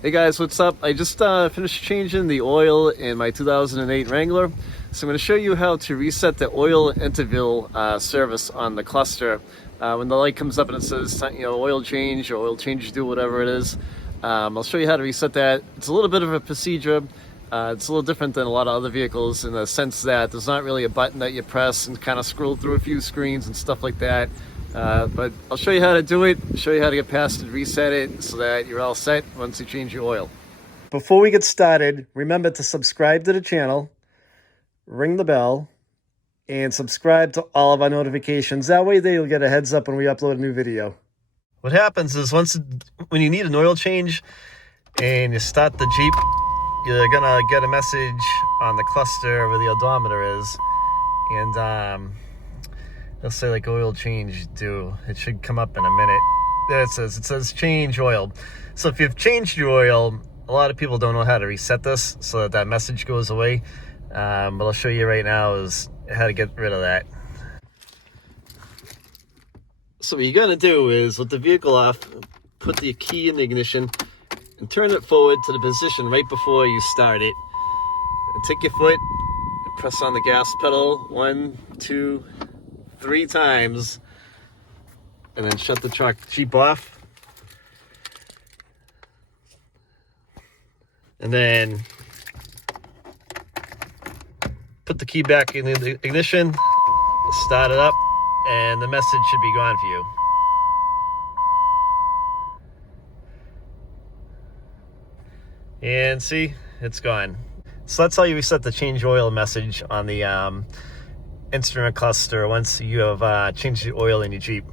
Hey guys, what's up? I just finished changing the oil in my 2008 Wrangler. So I'm going to show you how to reset the oil interval service on the cluster. When the light comes up and it says, oil change or oil change due, whatever it is. I'll show you how to reset that. It's a little bit of a procedure. It's a little different than a lot of other vehicles in the sense that there's not really a button that you press and kind of scroll through a few screens and stuff like that. But I'll show you how to do it, show you how to get past it, reset it so that you're all set once you change your oil. Before we get started, remember to subscribe to the channel, ring the bell, and subscribe to all of our notifications. That way you'll get a heads up when we upload a new video. What happens is when you need an oil change and you start the Jeep, you're gonna get a message on the cluster where the odometer is, and it'll say like oil change due. It should come up in a minute. There it says change oil. So if you've changed your oil, a lot of people don't know how to reset this so that message goes away. But I'll show you right now is how to get rid of that. So what you're gonna do is, with the vehicle off, put the key in the ignition and turn it forward to the position right before you start it. And take your foot and press on the gas pedal 1, 2, 3 times, and then shut the Jeep off. And then put the key back in the ignition, start it up, and the message should be gone for you. And see, it's gone. So that's how you reset the change oil message on the instrument cluster once you have changed the oil in your Jeep.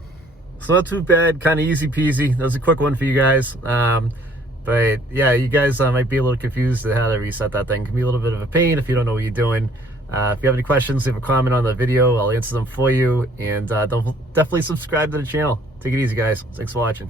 So not too bad, kind of easy peasy. That was a quick one for you guys. But yeah, you guys might be a little confused at how to reset that thing. It can be a little bit of a pain if you don't know what you're doing. If you have any questions, leave a comment on the video. I'll answer them for you. And definitely subscribe to the channel. Take it easy, guys. Thanks for watching.